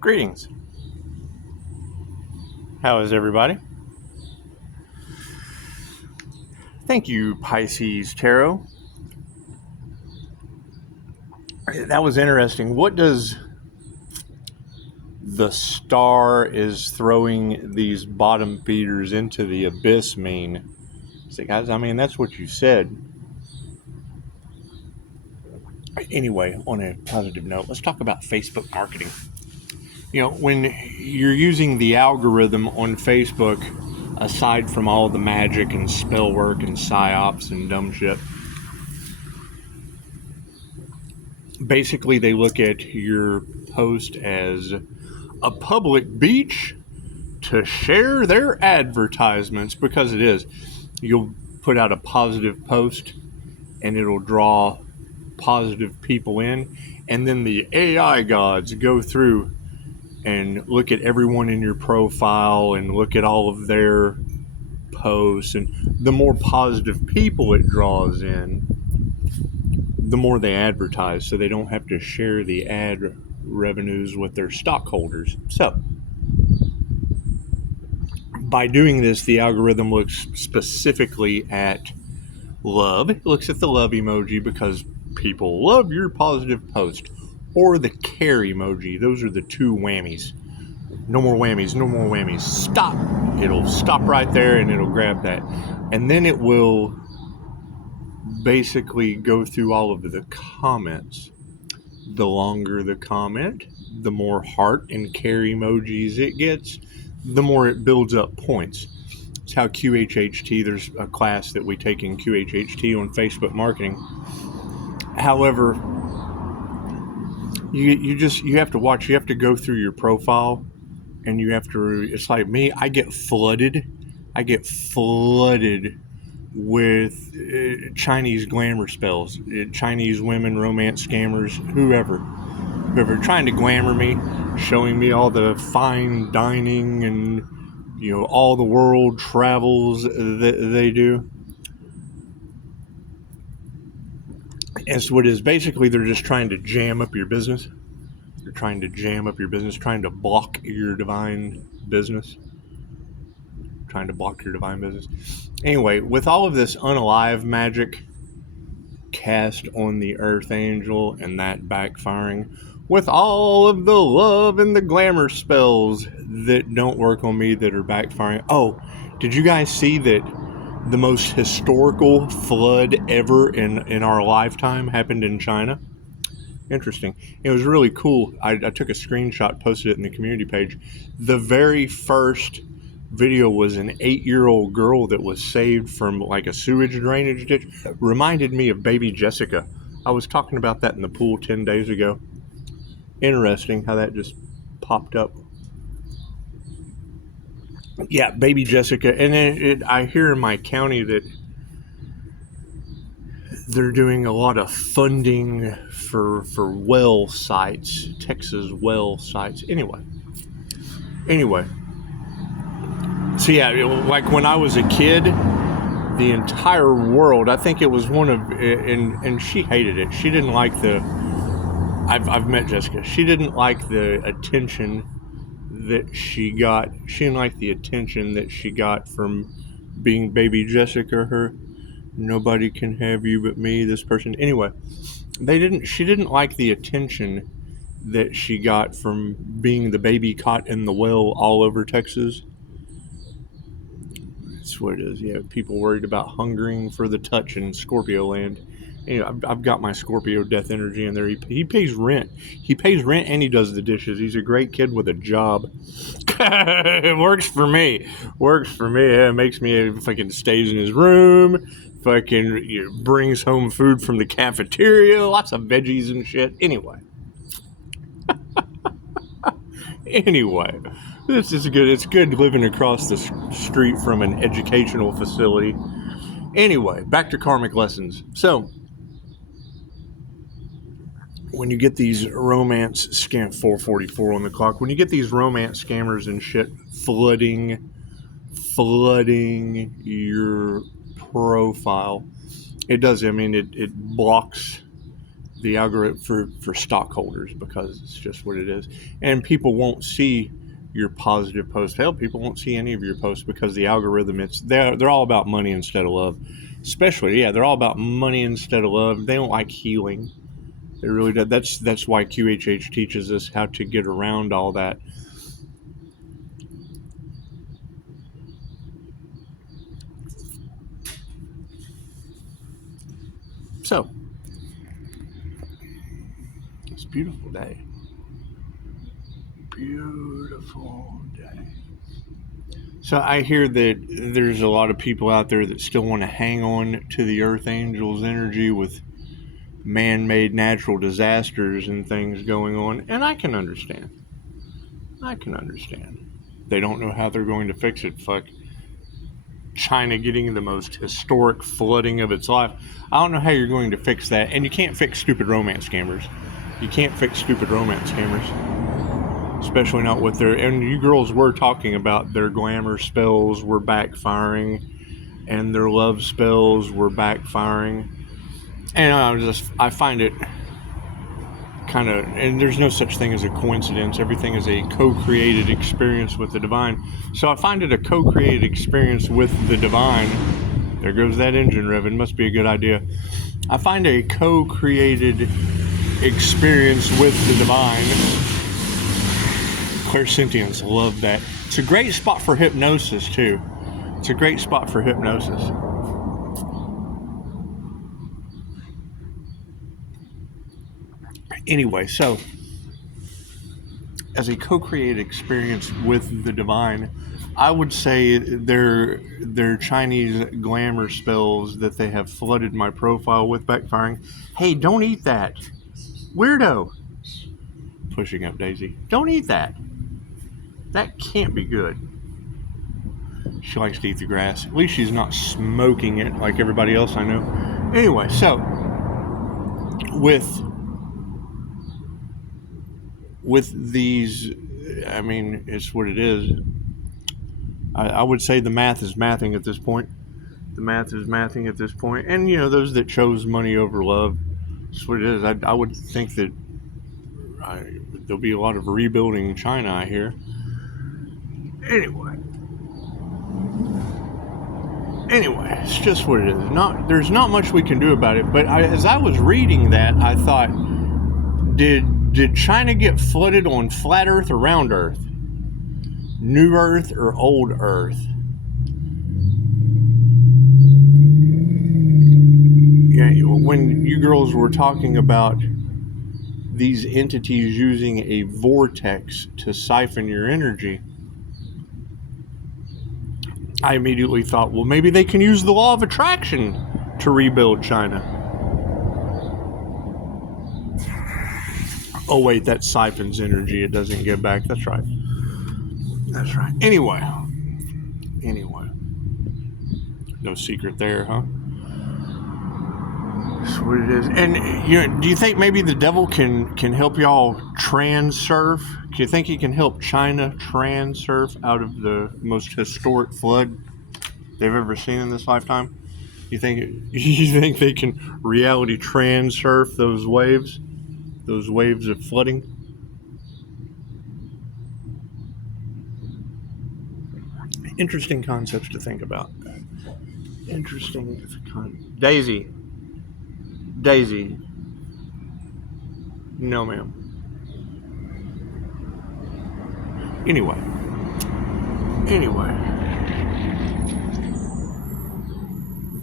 Greetings. How is everybody? Thank you, Pisces Tarot. That was interesting. What does the star is throwing these bottom feeders into the abyss mean? So guys, I mean, that's what you said. Anyway, on a positive note, let's talk about Facebook marketing. You know, when you're using the algorithm on Facebook, aside from all the magic and spell work and psyops and dumb shit, basically they look at your post as a public beach to share their advertisements, because it is. You'll put out a positive post and it'll draw positive people in, and then the AI gods go through and look at everyone in your profile and look at all of their posts, and the more positive people it draws in, the more they advertise, so they don't have to share the ad revenues with their stockholders. So by doing this, the algorithm looks specifically at love. It looks at the love emoji because people love your positive post, or the care emoji. Those are the two whammies. No more whammies, no more whammies. Stop. It'll stop right there and it'll grab that. And then it will basically go through all of the comments. The longer the comment, the more heart and care emojis it gets, the more it builds up points. It's how QHHT, there's a class that we take in QHHT on Facebook marketing. However, you have to watch, you have to go through your profile, and you have to, it's like me, I get flooded with Chinese glamour spells, Chinese women, romance scammers, whoever trying to glamour me, showing me all the fine dining and, you know, all the world travels that they do. And so what it is, basically, they're just trying to jam up your business. They're trying to jam up your business, trying to block your divine business. Anyway, with all of this unalive magic cast on the Earth Angel and that backfiring, with all of the love and the glamour spells that don't work on me that are backfiring. Oh, did you guys see that the most historical flood ever in our lifetime happened in China? Interesting. It was really cool. I took a screenshot, posted it in the community page. The very first video was an 8-year-old girl that was saved from like a sewage drainage ditch. Reminded me of baby Jessica. I was talking about that in the pool 10 days ago. Interesting how that just popped up. Yeah, baby Jessica. And I hear in my county that they're doing a lot of funding for well sites, Texas well sites. Anyway. So yeah, like when I was a kid, the entire world, I think it was one of, and she hated it. She didn't like I've met Jessica. She didn't like the attention that she got. She didn't like the attention that she got from being baby Jessica. Her, nobody can have you but me, this person. Anyway, she didn't like the attention that she got from being the baby caught in the well all over Texas. That's what it is. Yeah, people worried about hungering for the touch in Scorpio land. Anyway, I've got my Scorpio death energy in there. He pays rent. He pays rent and he does the dishes. He's a great kid with a job. It works for me. It makes me, fucking stays in his room. Fucking brings home food from the cafeteria. Lots of veggies and shit. Anyway, this is good. It's good living across the street from an educational facility. Anyway, back to karmic lessons. So, when you get these romance scam 444 on the clock, when you get these romance scammers and shit flooding your profile, it does. I mean, it blocks the algorithm for stockholders, because it's just what it is. And people won't see your positive posts. Hell, people won't see any of your posts because the algorithm, they're all about money instead of love. Especially, they're all about money instead of love. They don't like healing. They really do. That's why QHH teaches us how to get around all that. So, it's a beautiful day. Beautiful day. So I hear that there's a lot of people out there that still want to hang on to the Earth Angel's energy with man-made natural disasters and things going on, and I can understand. They don't know how they're going to fix it. Fuck. China getting the most historic flooding of its life. I don't know how you're going to fix that. And you can't fix stupid romance scammers. Especially not with their... And you girls were talking about their glamour spells were backfiring. And their love spells were backfiring. And I find it kind of... And there's no such thing as a coincidence. Everything is a co-created experience with the divine. So I find it a co-created experience with the divine. There goes that engine revving. Must be a good idea. I find a co-created experience with the divine. Clairsentience, love that. It's a great spot for hypnosis too. Anyway, so as a co-created experience with the divine, I would say their Chinese glamour spells that they have flooded my profile with backfiring. Hey, don't eat that. Weirdo. Pushing up Daisy. Don't eat that. That can't be good. She likes to eat the grass. At least she's not smoking it like everybody else I know. Anyway, so with these, I mean, it's what it is. I would say the math is mathing at this point. And, you know, those that chose money over love, that's what it is. I would think that there'll be a lot of rebuilding in China, I hear. Anyway, it's just what it is. There's not much we can do about it. But as I was reading that, I thought, did China get flooded on flat Earth or round Earth? New Earth or old Earth? Yeah, when you girls were talking about these entities using a vortex to siphon your energy, I immediately thought, well, maybe they can use the law of attraction to rebuild China. Oh, wait, that siphons energy. It doesn't get back. That's right. Anyway. No secret there, huh? That's what it is. And do you think maybe the devil can help y'all transurf? Do you think he can help China transurf out of the most historic flood they've ever seen in this lifetime? You think they can reality transurf those waves of flooding? Interesting concepts to think about. Daisy. No, ma'am. Anyway.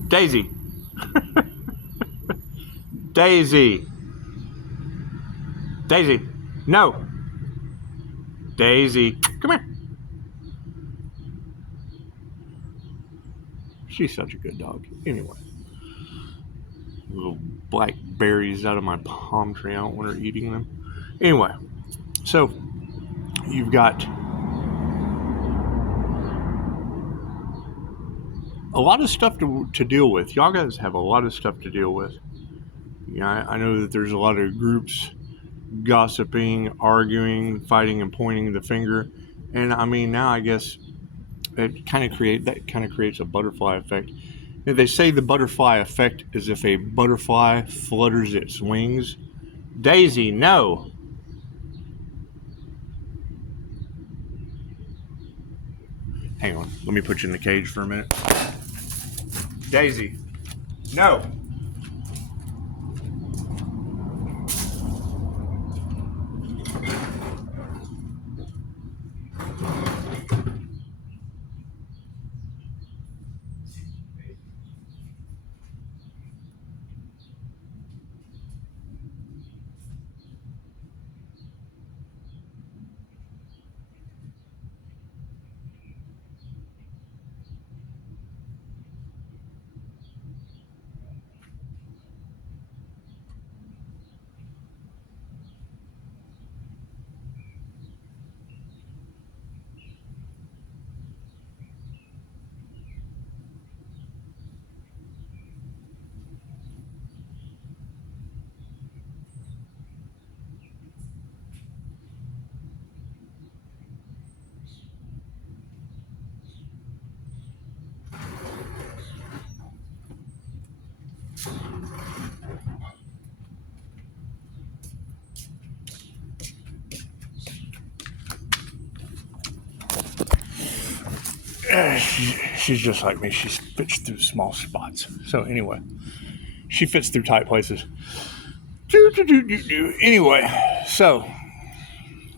Daisy. No. Daisy. Come here. She's such a good dog. Anyway. Little black berries out of my palm tree. I don't want her eating them. Anyway. So, you've got a lot of stuff to deal with. Y'all guys have a lot of stuff to deal with. Yeah, I know that there's a lot of groups gossiping, arguing, fighting, and pointing the finger. And I mean, now I guess that kind of creates a butterfly effect. They say the butterfly effect is if a butterfly flutters its wings. Daisy, no. Hang on, let me put you in the cage for a minute. Daisy, no. She's just like me. She fits through small spots. So anyway, she fits through tight places. Anyway, so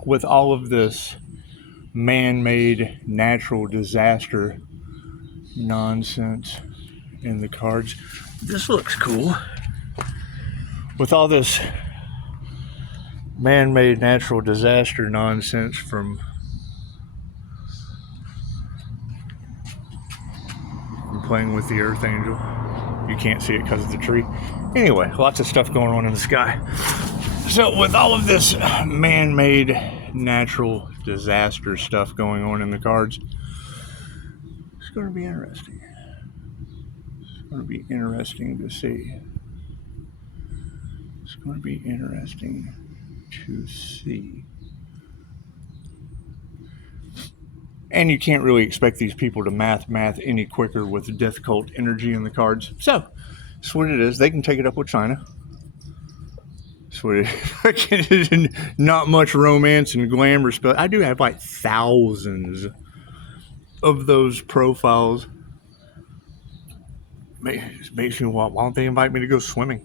with all of this man-made natural disaster nonsense in the cards, this looks cool. With all this man-made natural disaster nonsense from playing with the Earth Angel. You can't see it because of the tree. Anyway, lots of stuff going on in the sky. So with all of this man-made natural disaster stuff going on in the cards, it's going to be interesting. It's going to be interesting to see. It's going to be interesting to see. And you can't really expect these people to math any quicker with death cult energy in the cards. So, that's what it is. They can take it up with China. That's what it is. Not much romance and glamour, but I do have like thousands of those profiles. It makes me want, why don't they invite me to go swimming?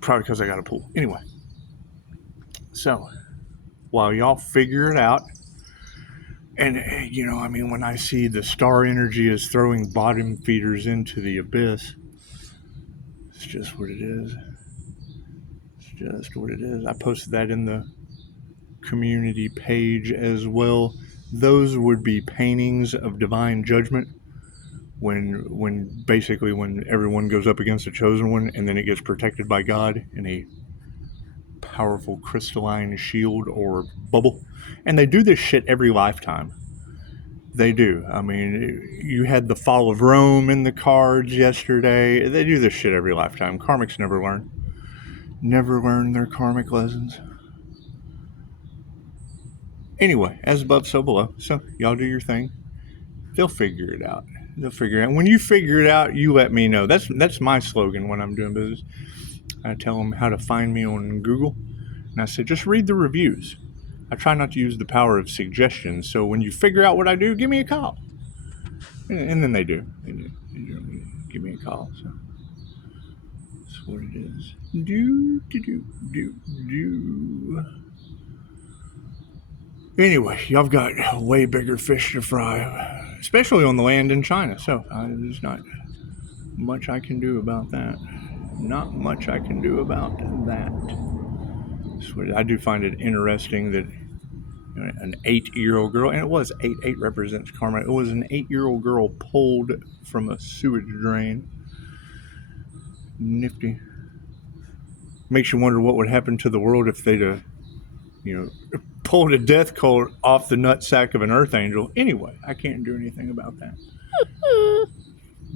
Probably because I got a pool. Anyway. So, while y'all figure it out, and, you know, I mean, when I see the star energy is throwing bottom feeders into the abyss, it's just what it is. It's just what it is. I posted that in the community page as well. Those would be paintings of divine judgment when basically when everyone goes up against the chosen one and then it gets protected by God in a powerful crystalline shield or bubble. And they do this shit every lifetime. They do. I mean, you had the fall of Rome in the cards yesterday. They do this shit every lifetime. Karmics never learn. Never learn their karmic lessons. Anyway, as above, so below. So, y'all do your thing. They'll figure it out. They'll figure it out. When you figure it out, you let me know. That's my slogan when I'm doing business. I tell them how to find me on Google. And I say, just read the reviews. I try not to use the power of suggestion. So when you figure out what I do, give me a call. And then they do. They do. Give me a call. So that's what it is. Do. Anyway, y'all got way bigger fish to fry, especially on the land in China. So there's not much I can do about that. Not much I can do about that. So I do find it interesting that an 8-year-old girl, and it was 8 represents karma. It was an 8-year-old girl pulled from a sewage drain. Nifty. Makes you wonder what would happen to the world if they'd pulled a death cult off the nutsack of an earth angel. Anyway, I can't do anything about that.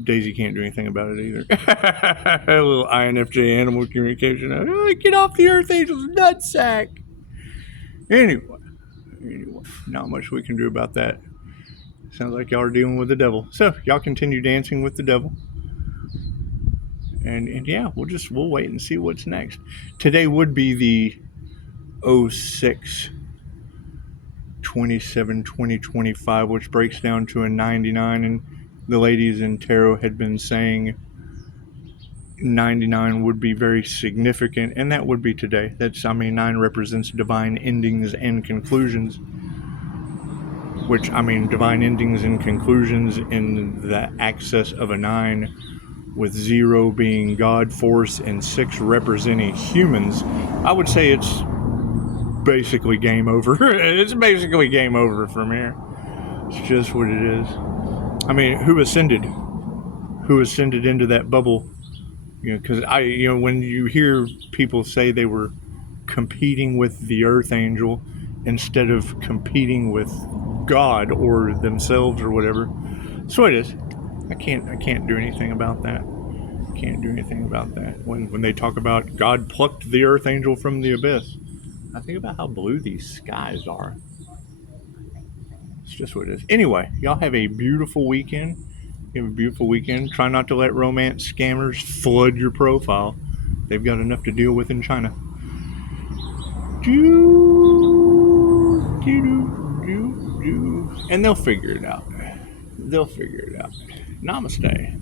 Daisy can't do anything about it either. A little INFJ animal communication. Get off the earth angel's nutsack. Anyway, not much we can do about that. Sounds like y'all are dealing with the devil. So, y'all continue dancing with the devil. And yeah, we'll wait and see what's next. Today would be the 06 27 2025, which breaks down to a 99, and the ladies in tarot had been saying 99 would be very significant, and that would be today. 9 represents divine endings and conclusions, which, divine endings and conclusions in the axis of a 9, with 0 being God, force, and 6 representing humans. I would say it's basically game over. It's basically game over from here. It's just what it is. Who ascended? Who ascended into that bubble? Because when you hear people say they were competing with the Earth Angel instead of competing with God or themselves or whatever, so it is. I can't do anything about that. Can't do anything about that. When they talk about God plucked the Earth Angel from the abyss, I think about how blue these skies are. It's just what it is. Anyway, y'all have a beautiful weekend. You have a beautiful weekend. Try not to let romance scammers flood your profile. They've got enough to deal with in China. And they'll figure it out. Namaste.